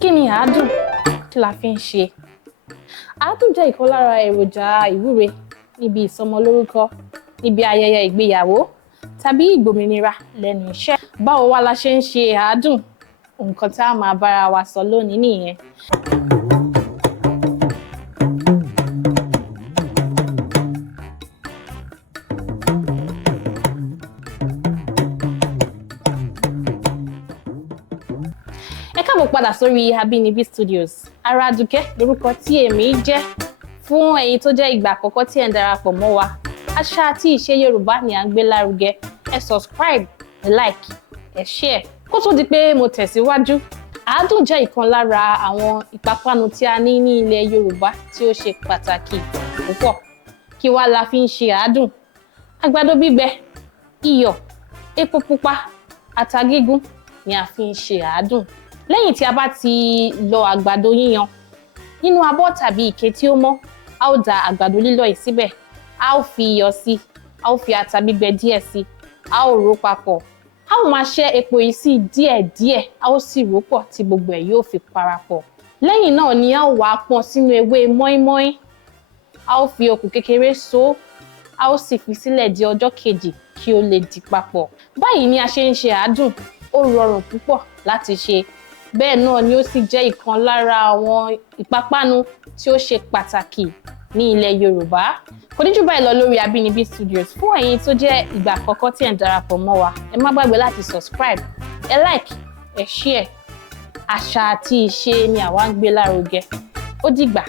Kí ni àádùn? Kí la fi ń ṣe? Àádùn jẹ́ ìkan lára èròjà ìwúre níbi ìsọmọlórúkọ, níbi ayẹyẹ ìgbéyàwó tàbí ìgbòmìnira lẹ́nu iṣẹ́. Báwo wá la ṣe ń ṣe àádùn? Nǹkan tá a máa bára wa sọ lónìí nìyẹn. Ẹ káàbọ̀ padà sórí Abínibí Studios. Àràdùkẹ́ lórúkọ tí èmi jẹ́. Fún ẹ̀yin tó jẹ́ ìgbà àkọ́kọ́ tí ẹ̀ ń darapọ̀ mọ́ wa, àṣà àti ìṣe Yorùbá ni à ń gbé lárugẹ. Ẹ subscribe, ẹ like, ẹ share. Kó tó di pé mo tẹ̀síwájú, àádùn jẹ́ ìkan lára àwọn ìpápánu tí a ní ní ilẹ̀ Yorùbá tí ó ṣe pàtàkì púpọ̀. Kí wá la fi ń ṣe àádùn? Àgbàdo gbígbẹ, iyọ̀, epo pupa, ata gígún ni a fi ń ṣe àádùn. Lẹ́yìn tí a bá ti lọ àgbàdo yíyan nínú abọ́ tàbí ike tí ó mọ́, a ó da àgbàdo lílọ̀ yìí síbẹ̀, a ó fi iyọ̀ sí, a ó fi ata gbígbẹ díẹ̀ sí, a ó rò papọ̀, a ó máa ṣẹ́ epo yìí sí díẹ̀díẹ̀, a ó sì rò pọ̀ tí gbogbo ẹ̀ yóò fi parapọ̀. Lẹ́yìn náà ni a ó wá pọ́n sínú ewé mọ́ínmọ́ín, a ó fi okùn kékeré so, a ó sì fi sílẹ̀ di ọjọ́ kejì kí ó lè di papọ̀. Báyìí ni a ṣe ń ṣe àádùn. Ó rọrùn púpọ̀ láti ṣe. Bẹ́ẹ̀ náà ni ó sì jẹ́ ìkan lára àwọn ìpápánu tí ó ṣe pàtàkì ní ilẹ̀ Yorùbá. Kò ní jù báyìí lọ lórí Abínibí Studios. Fún ẹ̀yin tó jẹ́ ìgbà àkọ́kọ́ tí ẹ̀ ń darapọ̀ mọ́ wa, ẹ má gbàgbé láti subscribe, ẹ like, ẹ share. Àṣà àti ìṣe ni àwa ń gbé lárugẹ. Ó dìgbà.